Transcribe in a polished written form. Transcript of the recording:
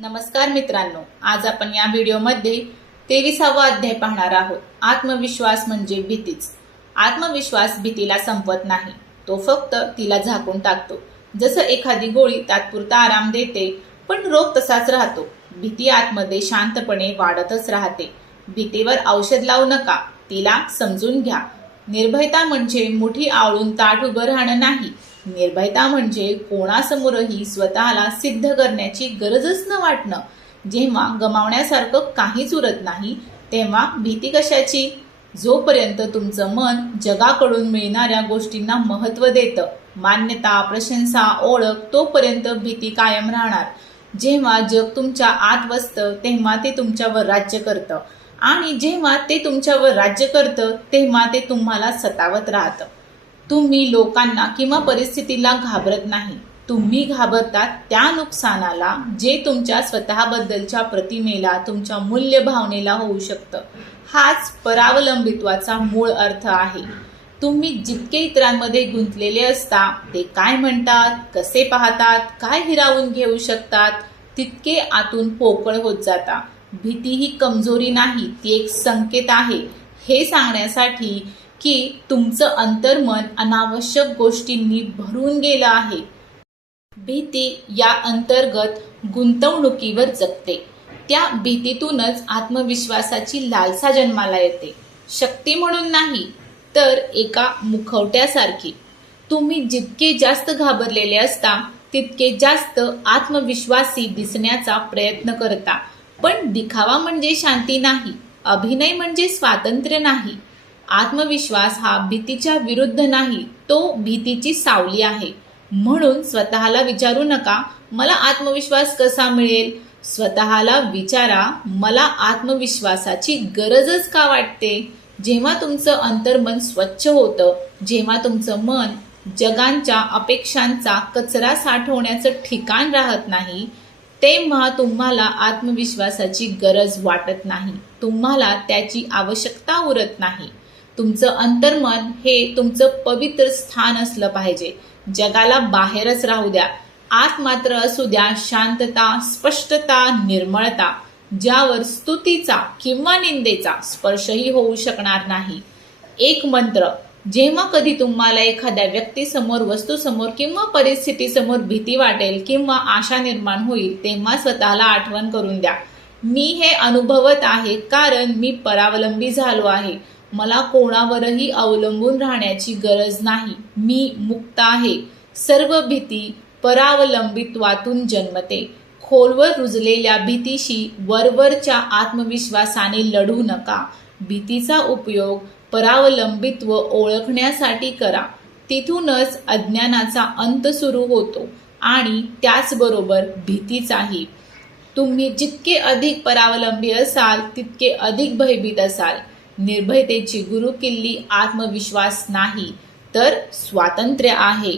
नमस्कार मित्रांनो, आज आपण या व्हिडिओमध्ये 23वा अध्याय पाहणार आहोत। आत्मविश्वास म्हणजे भीतीच। आत्मविश्वास भीतीला संपत नाही, तो फक्त तिला झाकून टाकतो। जसं एखादी गोळी तात्पुरता आराम देते, पण रोग तसाच राहतो। भीती आतमध्ये शांतपणे वाढतच राहते। भीतीवर औषध लावू नका, तिला समजून घ्या। निर्भयता म्हणजे मुठी आवळून ताठ उभं राहणं नाही। निर्भयता म्हणजे कोणासमोरही स्वतःला सिद्ध करण्याची गरजच न वाटणं। जेव्हा गमावण्यासारखं काहीच उरत नाही, तेव्हा भीती कशाची? जोपर्यंत तुमचं मन जगाकडून मिळणाऱ्या गोष्टींना महत्त्व देतं, मान्यता, प्रशंसा, ओळख, तोपर्यंत भीती कायम राहणार। जेव्हा जग तुमच्या आत बसतं, तेव्हा ते तुमच्यावर राज्य करतं, आणि जेव्हा ते तुमच्यावर राज्य करतं, तेव्हा ते तुम्हाला सतावत राहतं। तुम्ही लोकांना किंवा परिस्थितीला घाबरत नाही, तुम्ही घाबरतात त्या नुकसानाला जे तुमच्या स्वतःबद्दलच्या प्रतिमेला, तुमच्या मूल्य भावनेला होऊ शकतं। हाच परावलंबित्वाचा मूळ अर्थ आहे। तुम्ही जितके इतरांमध्ये गुंतलेले असता, ते काय म्हणतात, कसे पाहतात, काय हिरावून घेऊ शकतात, तितके आतून पोकळ होत जाता। भीती ही कमजोरी नाही, ती एक संकेत आहे, हे सांगण्यासाठी की तुमचं अंतर्मन अनावश्यक गोष्टींनी भरून गेलं आहे। भीती या अंतर्गत गुंतवणुकीवर जगते। त्या भीतीतूनच आत्मविश्वासाची लालसा जन्माला येते। शक्ती म्हणून नाही, तर एका मुखवट्यासारखी। तुम्ही जितके जास्त घाबरलेले असता, तितके जास्त आत्मविश्वासी दिसण्याचा प्रयत्न करता। पण दिखावा म्हणजे शांती नाही, अभिनय म्हणजे स्वातंत्र्य नाही। आत्मविश्वास हा भीतीच्या विरुद्ध नाही, तो भीतीची सावली आहे। म्हणून स्वतःला विचारू नका, मला आत्मविश्वास कसा मिळेल? स्वतःला विचारा, मला आत्मविश्वासाची गरजच का वाटते? जेव्हा तुमचं अंतर्मन स्वच्छ होतं, जेव्हा तुमचं मन जगांच्या अपेक्षांचा कचरा साठवण्याचं ठिकाण राहत नाही, तेव्हा तुम्हाला आत्मविश्वासाची गरज वाटत नाही, तुम्हाला त्याची आवश्यकता उरत नाही। तुमचं अंतर्मन हे तुमचं पवित्र स्थान असलं पाहिजे। जगाला बाहेरच राहू द्या, आत मात्र असू द्या शांतता, स्पष्टता, निर्मळता, ज्यावर स्तुतीचा किंवा निंदेचा स्पर्शही होऊ शकणार नाही। एक मंत्र, जेव्हा कधी तुम्हाला एखाद्या व्यक्तीसमोर, वस्तूसमोर किंवा परिस्थितीसमोर भीती वाटेल किंवा आशा निर्माण होईल, तेव्हा स्वतःला आठवण करून द्या, मी हे अनुभवत आहे कारण मी परावलंबी झालो आहे। मला कोणावरही अवलंबून राहण्याची गरज नाही, मी मुक्त आहे। सर्व भीती परावलंबित्वातून जन्मते। खोलवर रुजलेल्या भीतीशी वरवरच्या आत्मविश्वासाने लढू नका। भीतीचा उपयोग परावलंबित्व ओळखण्यासाठी करा, तिथूनच अज्ञानाचा अंत सुरू होतो आणि त्याचबरोबर भीतीचाही। तुम्ही जितके अधिक परावलंबी असाल, तितके अधिक भयभीत असाल। निर्भयतेची गुरुकिल्ली आत्मविश्वास नाही, तर स्वातंत्र्य आहे।